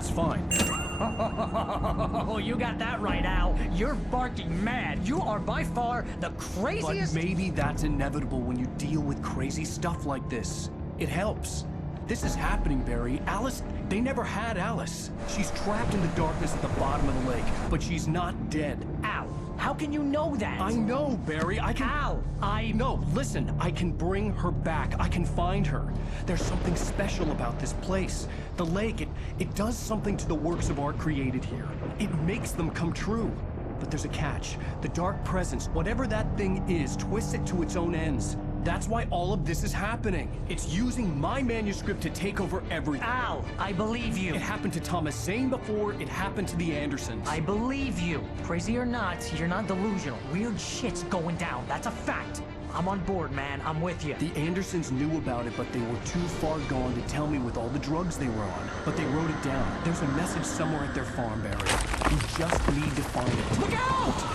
that's fine. Oh, you got that right, Al. You're barking mad. You are by far the craziest... But maybe that's inevitable when you deal with crazy stuff like this. It helps. This is happening, Barry. Alice, they never had Alice. She's trapped in the darkness at the bottom of the lake, but she's not dead. Al, how can you know that? I know, Barry. I can... Al, No, listen. I can bring her back. I can find her. There's something special about this place. The lake, it does something to the works of art created here. It makes them come true. But there's a catch. The dark presence, whatever that thing is, twists it to its own ends. That's why all of this is happening. It's using my manuscript to take over everything. Al, I believe you. It happened to Thomas Zane before, it happened to the Andersons. I believe you. Crazy or not, you're not delusional. Weird shit's going down. That's a fact. I'm on board, man. I'm with you. The Andersons knew about it, but they were too far gone to tell me with all the drugs they were on. But they wrote it down. There's a message somewhere at their farm, Barry. You just need to find it. Look out!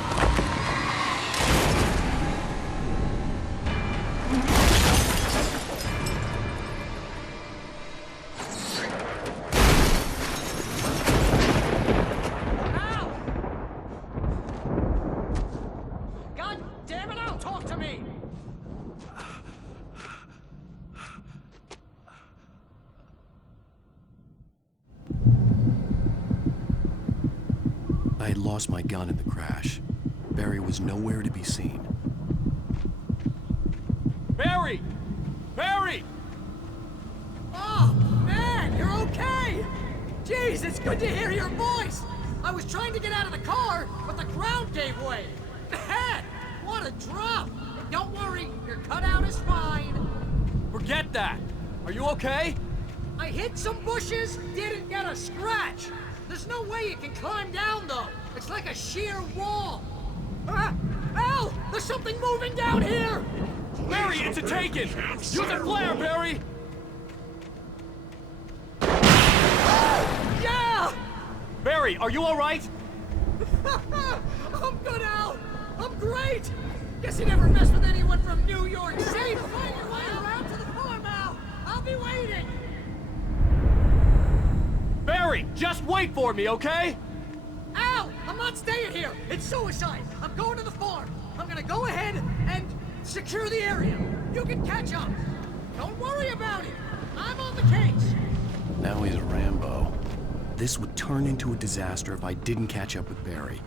I had lost my gun in the crash. Barry was nowhere to be seen. Barry! Barry! Oh, man, you're okay! Jeez, it's good to hear your voice! I was trying to get out of the car, but the ground gave way! Man, what a drop! And don't worry, your cutout is fine. Forget that! Are you okay? I hit some bushes, didn't get a scratch! There's no way you can climb down, though. It's like a sheer wall. Al! There's something moving down here! Barry, it's a taken! Use a flare, Barry! Yeah! Barry, are you alright? I'm good, Al! I'm great! Guess you never mess with anyone from New York City! Find your way around to the farm, Al! I'll be waiting! Barry, just wait for me, okay? Al! I'm not staying here! It's suicide! I'm going to the farm! I'm gonna go ahead and secure the area! You can catch up! Don't worry about it! I'm on the case! Now he's a Rambo. This would turn into a disaster if I didn't catch up with Barry.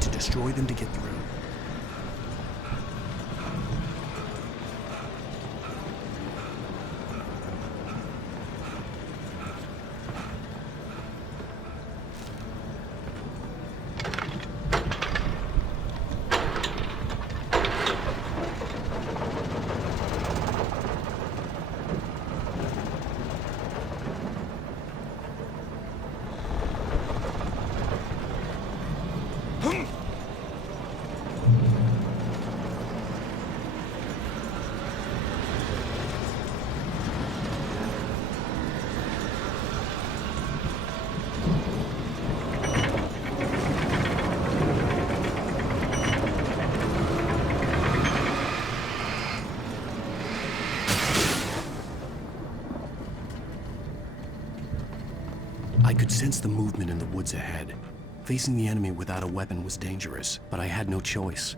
To destroy them to get through. I could sense the movement in the woods ahead. Facing the enemy without a weapon was dangerous, but I had no choice.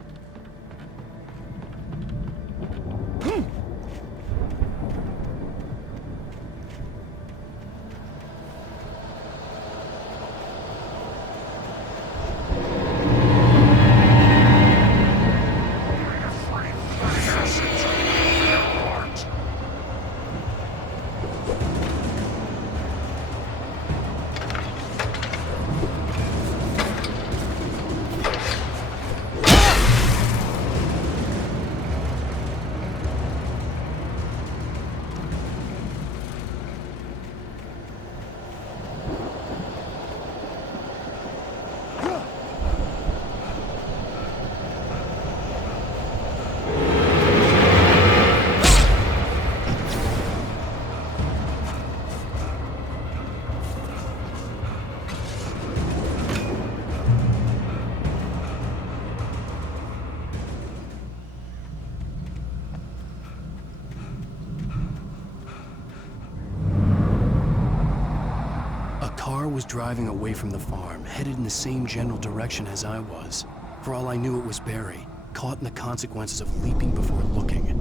Was driving away from the farm, headed in the same general direction as I was. For all I knew, it was Barry, caught in the consequences of leaping before looking.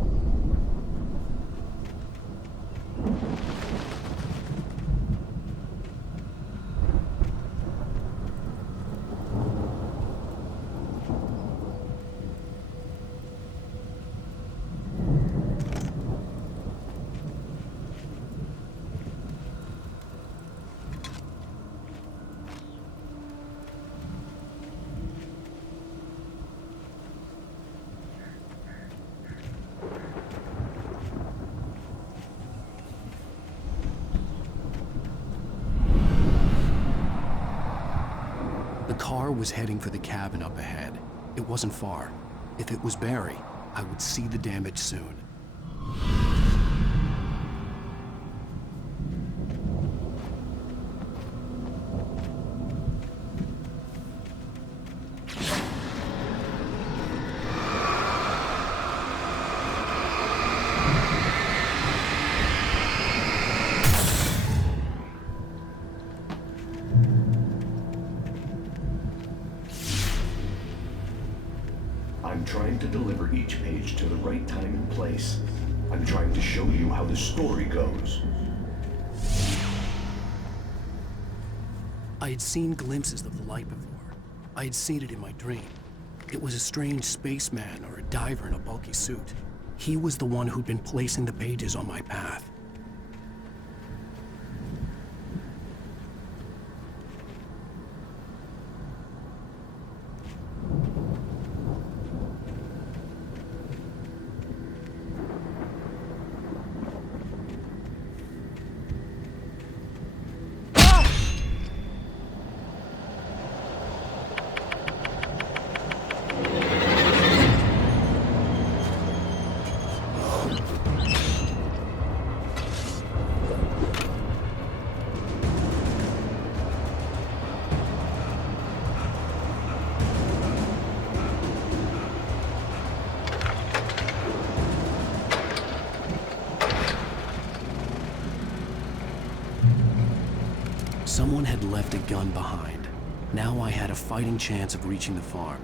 The car was heading for the cabin up ahead. It wasn't far. If it was Barry, I would see the damage soon. I'm trying to deliver each page to the right time and place. I'm trying to show you how the story goes. I had seen glimpses of the light before. I had seen it in my dream. It was a strange spaceman or a diver in a bulky suit. He was the one who'd been placing the pages on my path. Someone had left a gun behind. Now I had a fighting chance of reaching the farm.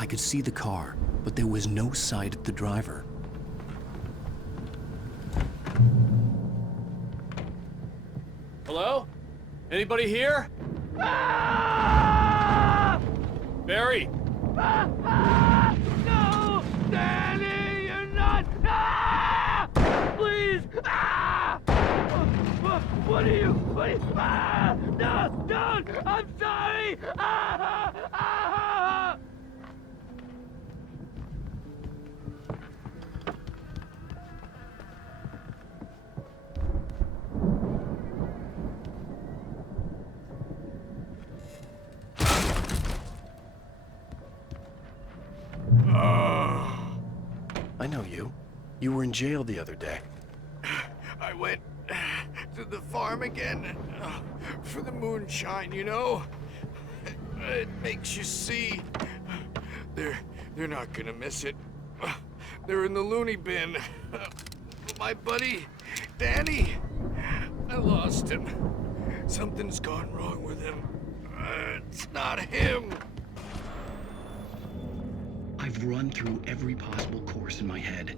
I could see the car, but there was no sight of the driver. Hello? Anybody here? Ah! Barry! No! Danny, you're not! Ah! Please! Ah! What are you? Ah! No! Don't! I'm sorry! Ah! Ah! I know you. You were in jail the other day. I went to the farm again for the moonshine, you know? It makes you see. They're not gonna miss it. They're in the loony bin. My buddy, Danny, I lost him. Something's gone wrong with him. It's not him. I've run through every possible course in my head.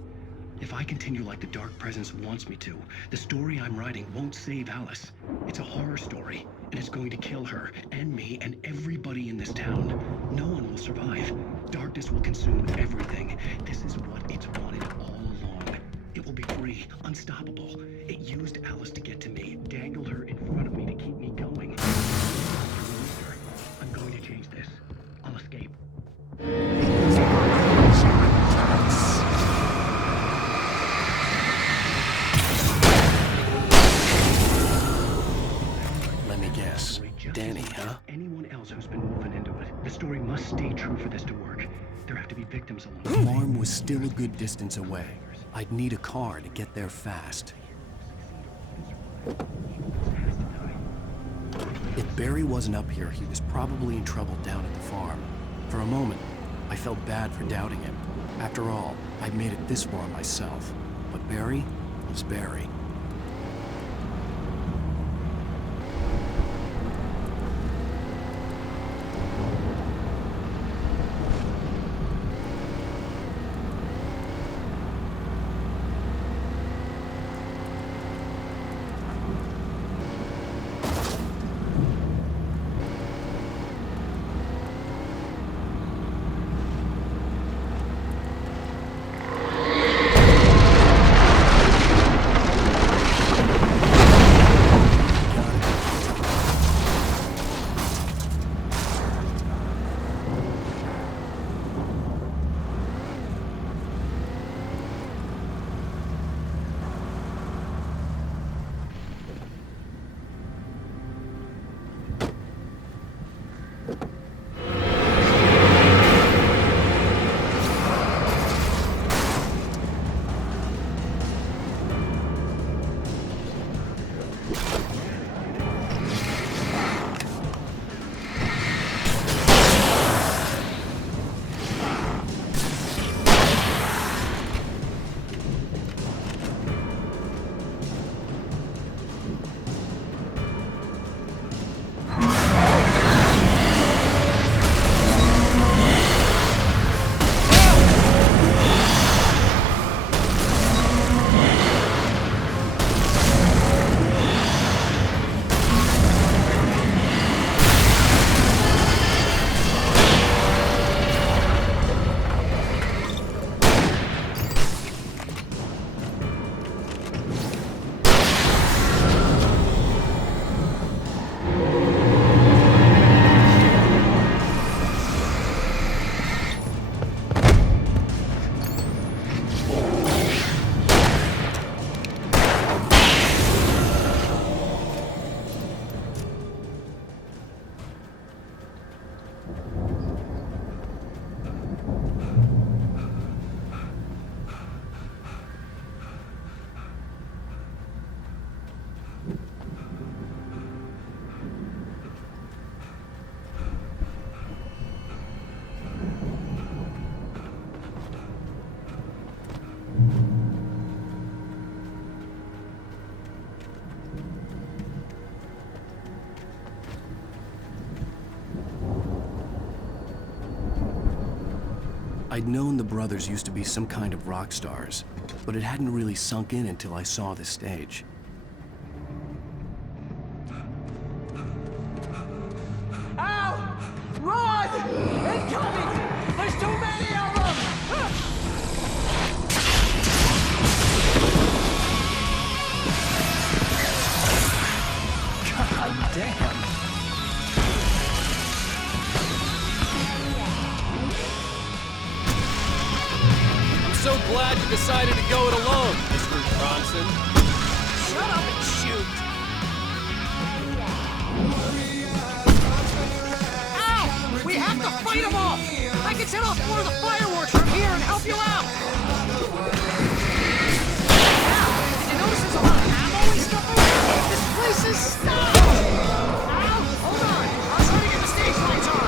If I continue like the Dark Presence wants me to, the story I'm writing won't save Alice. It's a horror story, and it's going to kill her, and me, and everybody in this town. No one will survive. Darkness will consume everything. This is what it's wanted all along. It will be free, unstoppable. It used Alice to get to me, dangled her in front of me to keep me going. I'm going to change this. I'll escape. Let me guess. Danny, huh? Anyone else who's been moving into it. The story must stay true for this to work. There have to be victims along the way. The farm was still a good distance away. I'd need a car to get there fast. If Barry wasn't up here, he was probably in trouble down at the farm. For a moment, I felt bad for doubting him. After all, I'd made it this far myself. But Barry was Barry. I'd known the brothers used to be some kind of rock stars, but it hadn't really sunk in until I saw this stage. Ow! Run! Incoming! There's too many of them! God damn! I'm so glad you decided to go it alone, Mr. Bronson. Shut up and shoot! Ow! We have to fight them off! I can set off more of the fireworks from here and help you out! Ow! Did you notice there's a lot of ammo and stuff around? This place is stuck! Ow! Hold on! I'll try to get the stage lights on!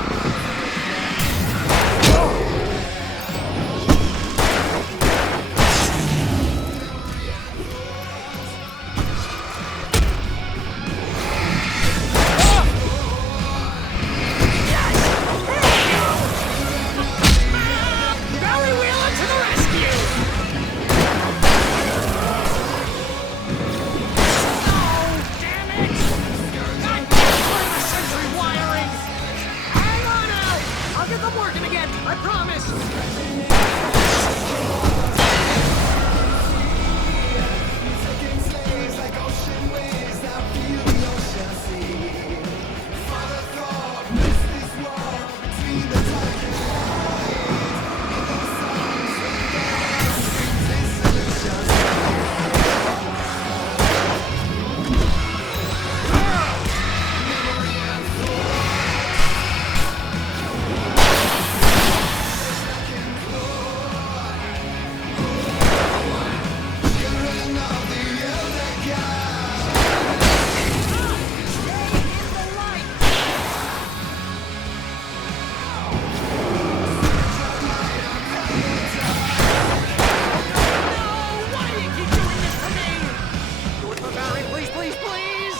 Barry Wheeler to the rescue! Oh, damn it! God damn the sentry wiring! Hang on out! I'll get them working again, I promise! Why do you keep doing this to me? Do it for Barry, please, please, please!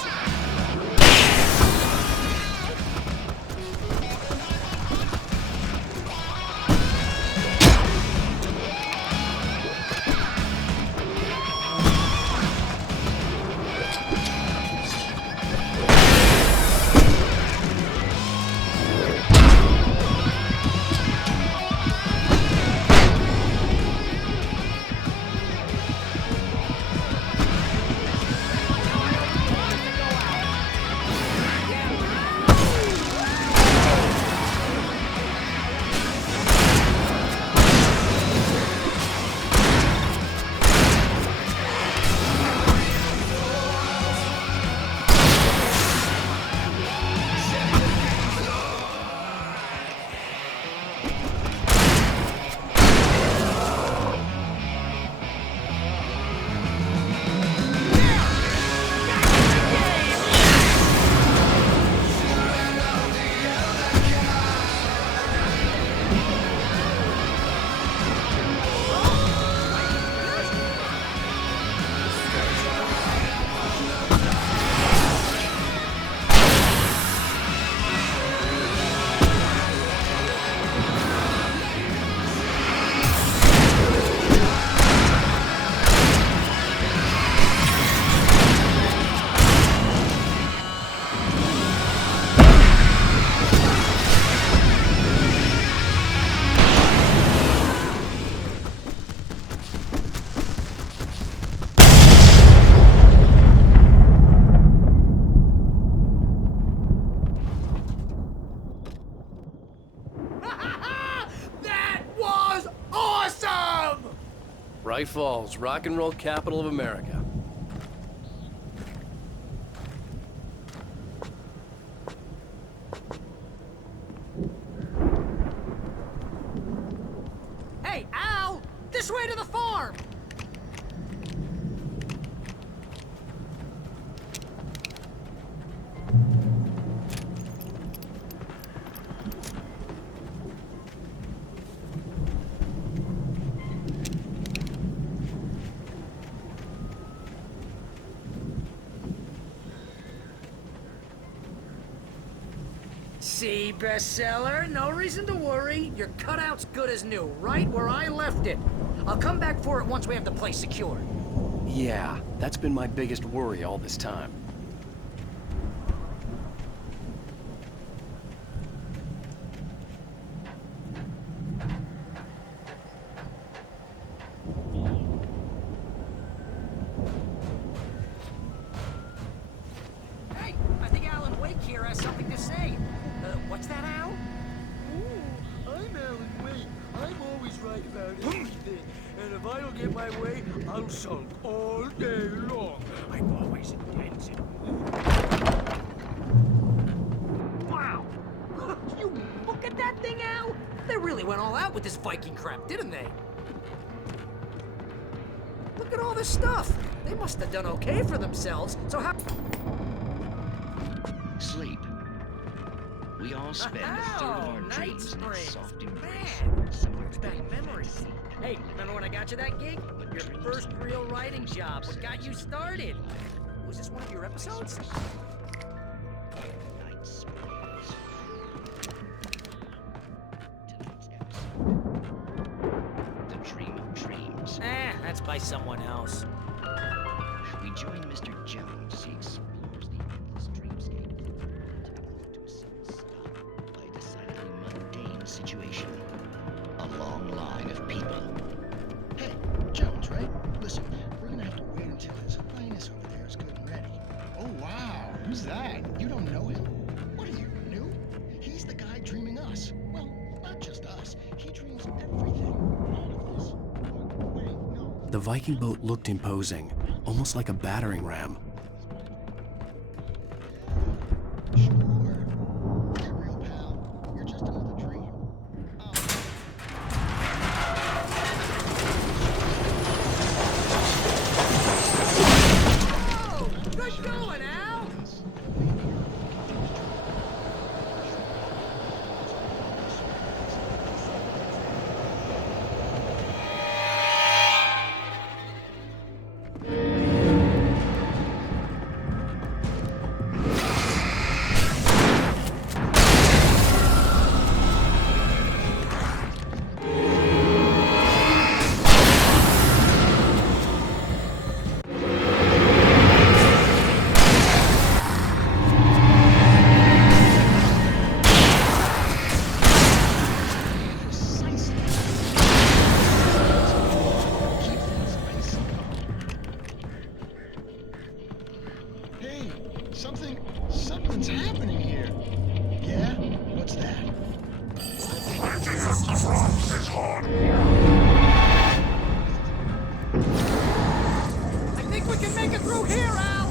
That was awesome! Bright Falls, rock and roll capital of America. Hey, Al! This way to the farm! See, bestseller, no reason to worry. Your cutout's good as new, right where I left it. I'll come back for it once we have the place secured. Yeah, that's been my biggest worry all this time. Hey, I think Alan Wake here has something to say. What's that, Al? Ooh, I'm Alan Wake. I'm always right about everything. And if I don't get my way, I'll sulk all day long. I'm always intense. Wow! You look at that thing, Al! They really went all out with this Viking crap, didn't they? Look at all this stuff. They must have done okay for themselves. So how... Sleep. We all spend a third of our Night dreams in that Springs. soft embrace. Man, Similar brings to back dream memories. fantasy. Hey, remember when I got you that gig? Your first real writing job. What got you started? Was this one of your episodes? Night Springs. Tonight's episode. The Dream of Dreams. That's by someone else. We join Mr. Jones as he explores the endless dreamscape of the world to a sudden stop by a decidedly mundane situation. A long line of people. Hey, Jones, right? Listen, we're gonna have to wait until his highness over there is good and ready. Oh, wow. Who's that? You don't know him? What are you, new? He's the guy dreaming us. Well, not just us. He dreams everything. All of this. Wait, no. The Viking boat looked imposing, almost like a battering ram. Sure. Hey, real pal. You're just another dream. Oh, good going, Al! Hey, something's happening here. Yeah? What's that? I think we can make it through here, Al!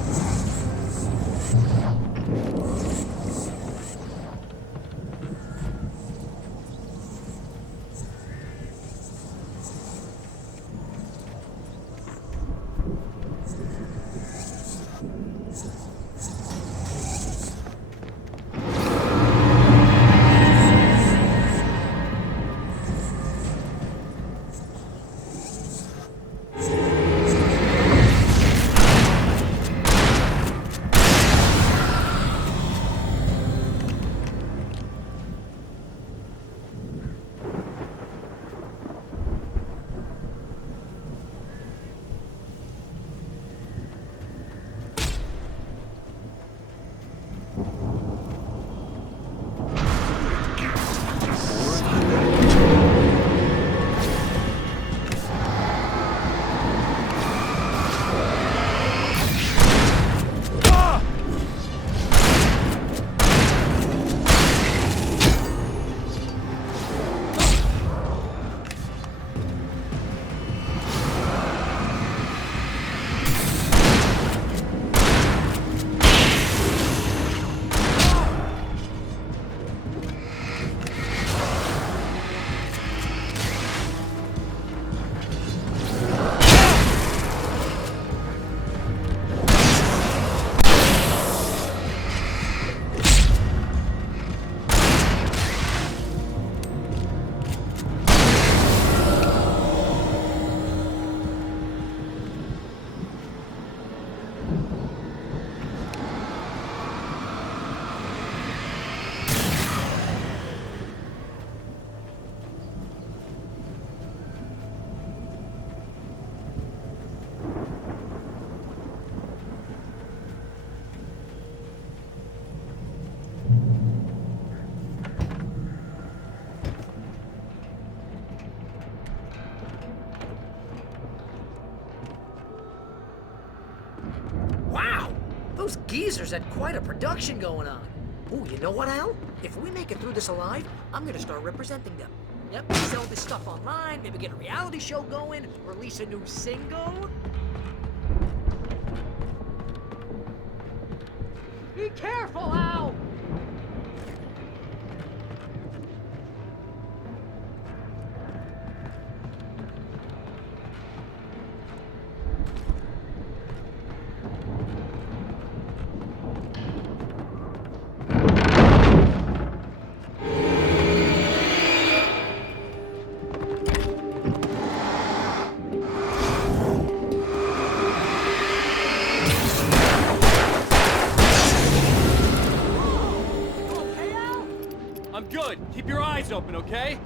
Those geezers had quite a production going on. Ooh, you know what, Al? If we make it through this alive, I'm gonna start representing them. Yep, sell this stuff online, maybe get a reality show going, release a new single. Be careful, Al! I'm good. Keep your eyes open, okay?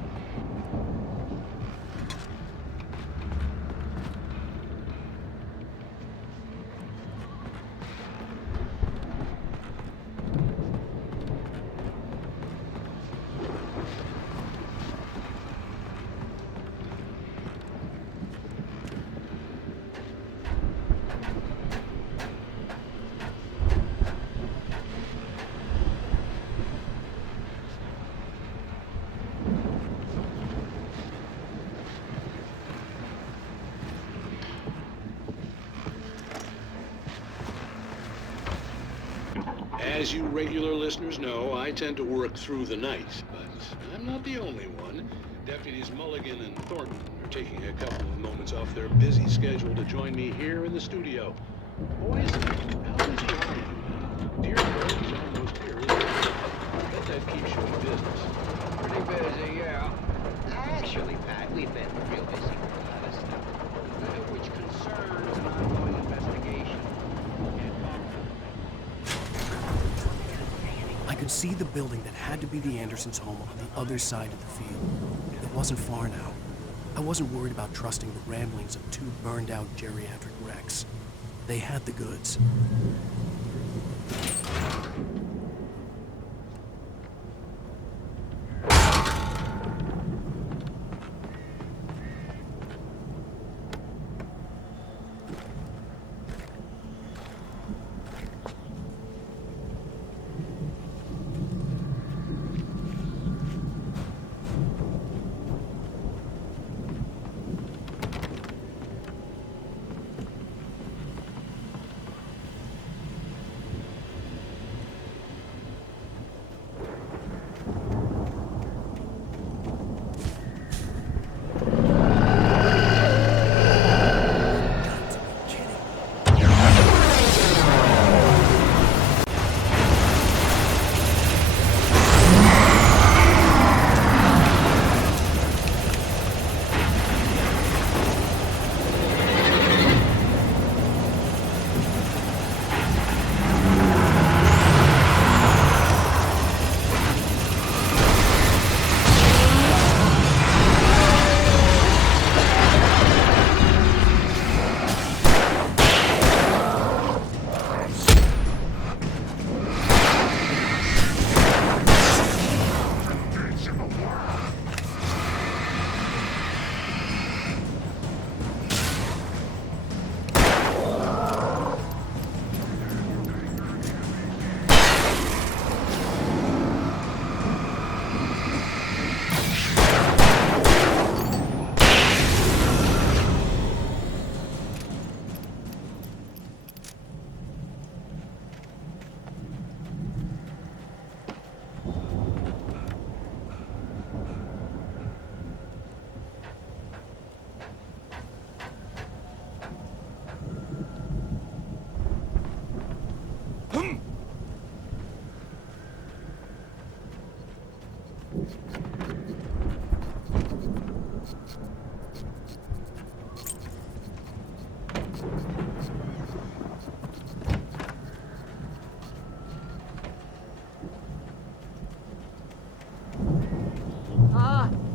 As you regular listeners know, I tend to work through the night, but I'm not the only one. Deputies Mulligan and Thornton are taking a couple of moments off their busy schedule to join me here in the studio. Boys, how busy are you? Dear Lord, he's almost here, isn't he? I bet that keeps you in business. Pretty busy, yeah. Actually, Pat, we've been real busy with a lot of stuff, which concerns an ongoing investigation. I could see the building that had to be the Andersons' home on the other side of the field. It wasn't far now. I wasn't worried about trusting the ramblings of two burned-out geriatric wrecks. They had the goods.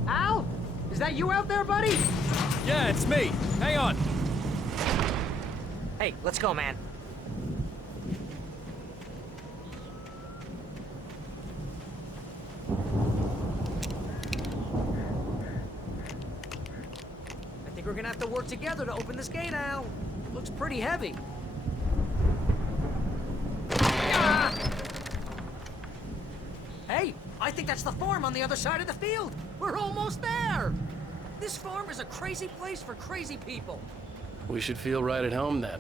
Al? Is that you out there, buddy? Yeah, it's me. Hang on. Hey, let's go, man. I think we're gonna have to work together to open this gate, Al. Looks pretty heavy. I think that's the farm on the other side of the field. We're almost there. This farm is a crazy place for crazy people. We should feel right at home then.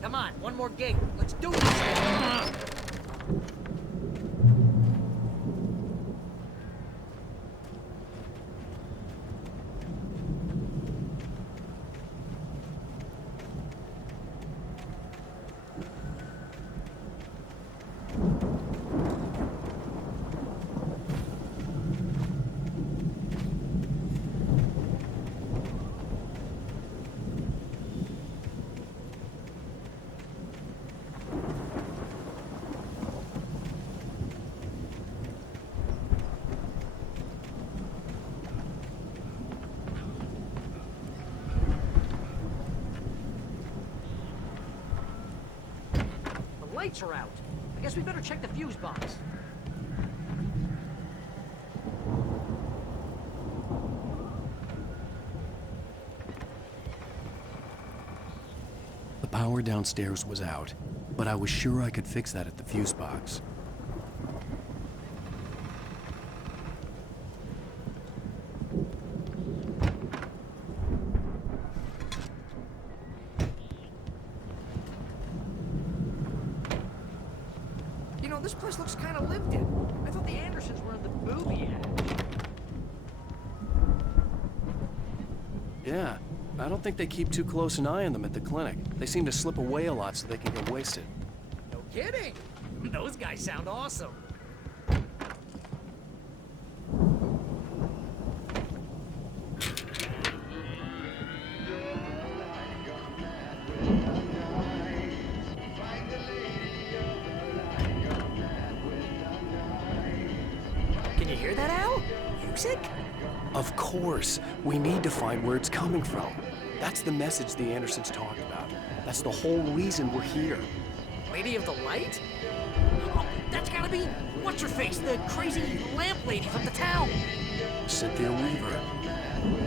Come on, one more gate. Let's do this. Lights are out. I guess we better check the fuse box. The power downstairs was out, but I was sure I could fix that at the fuse box. This place looks kind of lived in. I thought the Andersons were in the booby act. Yeah, I don't think they keep too close an eye on them at the clinic. They seem to slip away a lot so they can get wasted. No kidding. Those guys sound awesome. Of course. We need to find where it's coming from. That's the message the Andersons talked about. That's the whole reason we're here. Lady of the Light? Oh, that's gotta be what's-her-face, the crazy lamp lady from the town. Cynthia Weaver.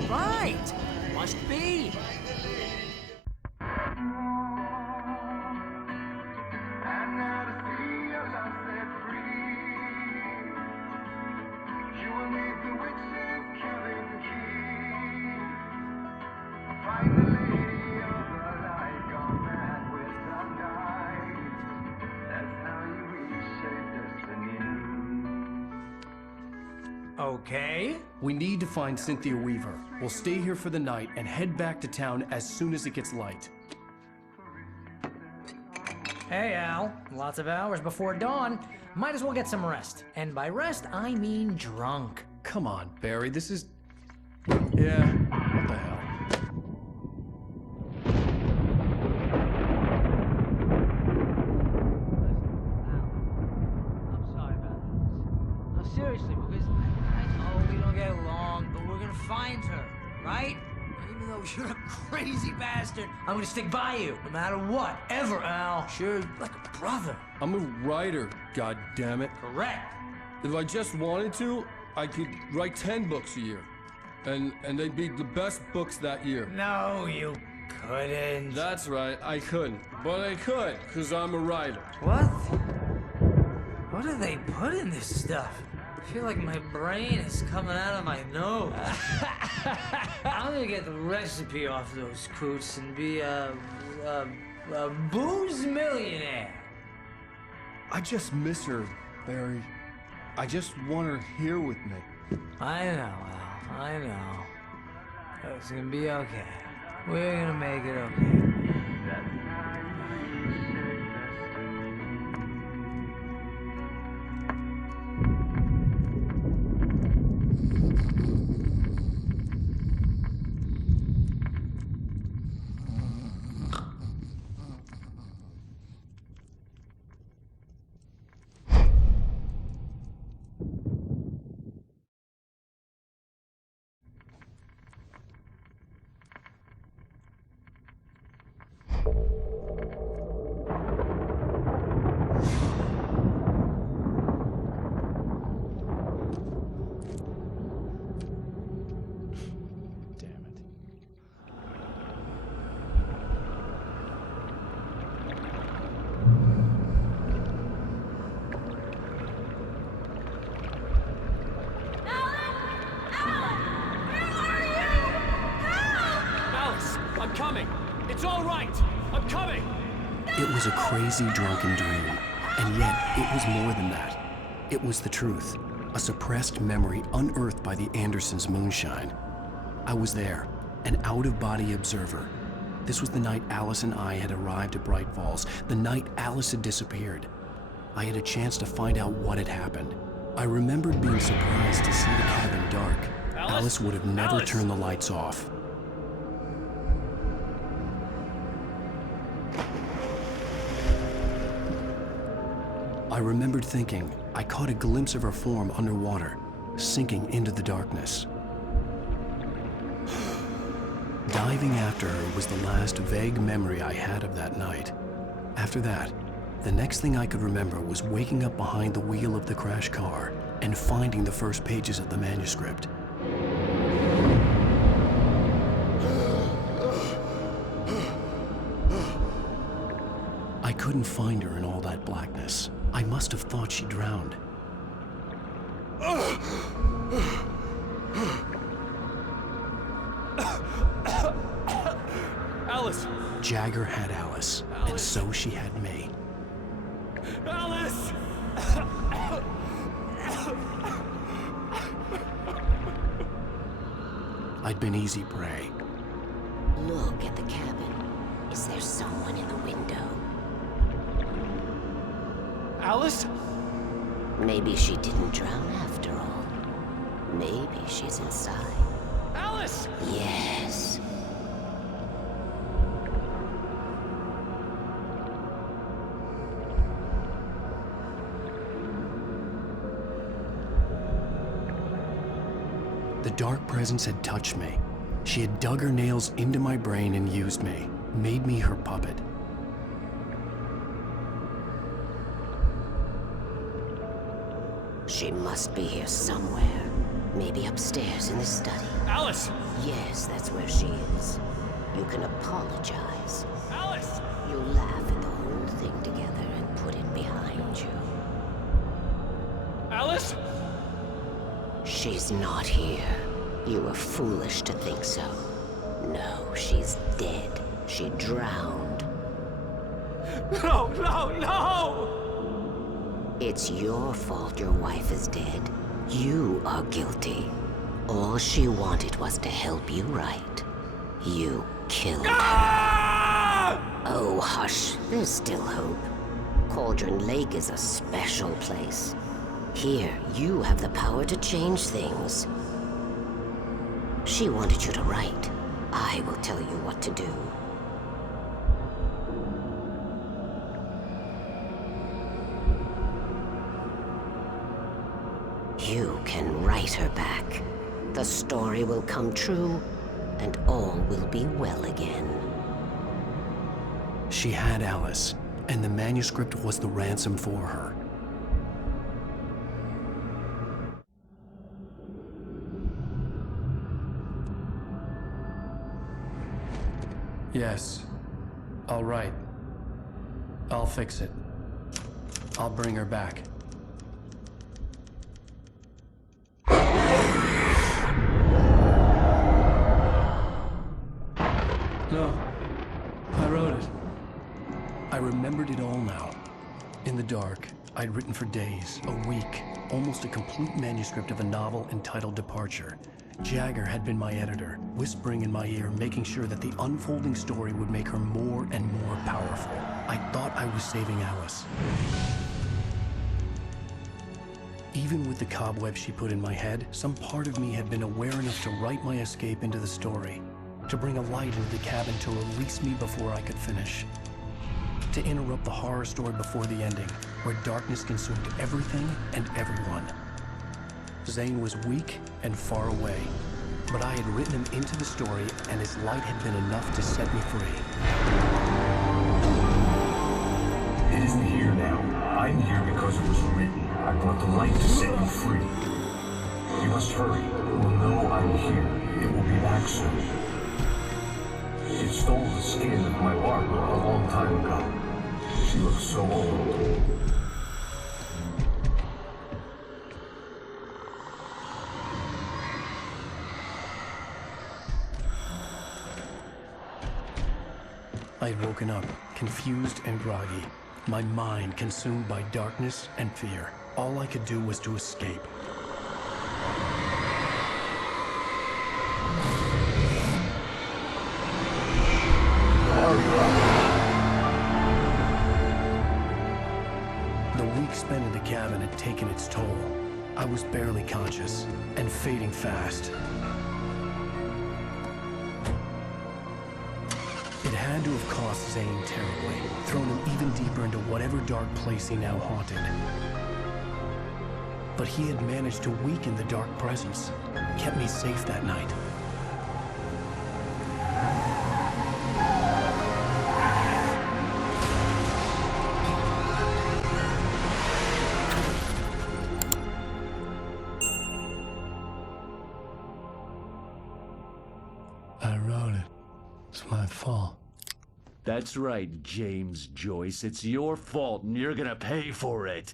Right. Must be. Okay. We need to find Cynthia Weaver. We'll stay here for the night and head back to town as soon as it gets light. Hey, Al. Lots of hours before dawn. Might as well get some rest. And by rest, I mean drunk. Come on, Barry, this is... Yeah, what the hell? I'm sorry about this. No, seriously, because I know we don't get along, but we're gonna find her, right? Even though you're a crazy bastard, I'm gonna stick by you, no matter what, ever, Al. Sure, like a brother. I'm a writer, goddammit. Correct. If I just wanted to, I could write 10 books a year. And they'd be the best books that year. No, you couldn't. That's right, I couldn't. But I could, because I'm a writer. What? What do they put in this stuff? I feel like my brain is coming out of my nose. I'm gonna get the recipe off those coots and be a booze millionaire. I just miss her, Barry. I just want her here with me. I know, Al. I know. It's gonna be okay. We're gonna make it okay. It was a crazy, drunken dream, and yet it was more than that. It was the truth, a suppressed memory unearthed by the Andersons' moonshine. I was there, an out-of-body observer. This was the night Alice and I had arrived at Bright Falls, the night Alice had disappeared. I had a chance to find out what had happened. I remembered being surprised to see the cabin dark. Alice would have never turned the lights off. I remembered thinking I caught a glimpse of her form underwater, sinking into the darkness. Diving after her was the last vague memory I had of that night. After that, the next thing I could remember was waking up behind the wheel of the crashed car and finding the first pages of the manuscript. I couldn't find her in all that blackness. I must have thought she drowned. Alice! Jagger had Alice, and so she had me. Alice! I'd been easy prey. Look at the cabin. Is there someone in the window? Alice? Maybe she didn't drown after all. Maybe she's inside. Alice! Yes. The dark presence had touched me. She had dug her nails into my brain and used me, made me her puppet. She must be here somewhere. Maybe upstairs in the study. Alice! Yes, that's where she is. You can apologize. Alice! You'll laugh at the whole thing together and put it behind you. Alice? She's not here. You were foolish to think so. No, she's dead. She drowned. No, no, no! It's your fault your wife is dead. You are guilty. All she wanted was to help you right. You killed her. Oh, hush. There's still hope. Cauldron Lake is a special place. Here, you have the power to change things. She wanted you to write. I will tell you what to do. You can write her back. The story will come true, and all will be well again. She had Alice, and the manuscript was the ransom for her. Yes. All right. I'll fix it. I'll bring her back. No. I wrote it. I remembered it all now. In the dark, I'd written for days, a week, almost a complete manuscript of a novel entitled Departure. Jagger had been my editor, whispering in my ear, making sure that the unfolding story would make her more and more powerful. I thought I was saving Alice. Even with the cobwebs she put in my head, some part of me had been aware enough to write my escape into the story, to bring a light into the cabin to release me before I could finish, to interrupt the horror story before the ending, where darkness consumed everything and everyone. Zane was weak and far away, but I had written him into the story, and his light had been enough to set me free. It isn't here now. I'm here because it was written. I brought the light to set you free. You must hurry. It will know I'm here. It will be back soon. It stole the skin of my Barbara a long time ago. She looks so old. I had woken up, confused and groggy, my mind consumed by darkness and fear. All I could do was to escape. The week spent in the cabin had taken its toll. I was barely conscious and fading fast. It had to have cost Zane terribly, thrown him even deeper into whatever dark place he now haunted. But he had managed to weaken the dark presence, kept me safe that night. I wrote it. It's my fault. That's right, James Joyce. It's your fault, and you're gonna pay for it.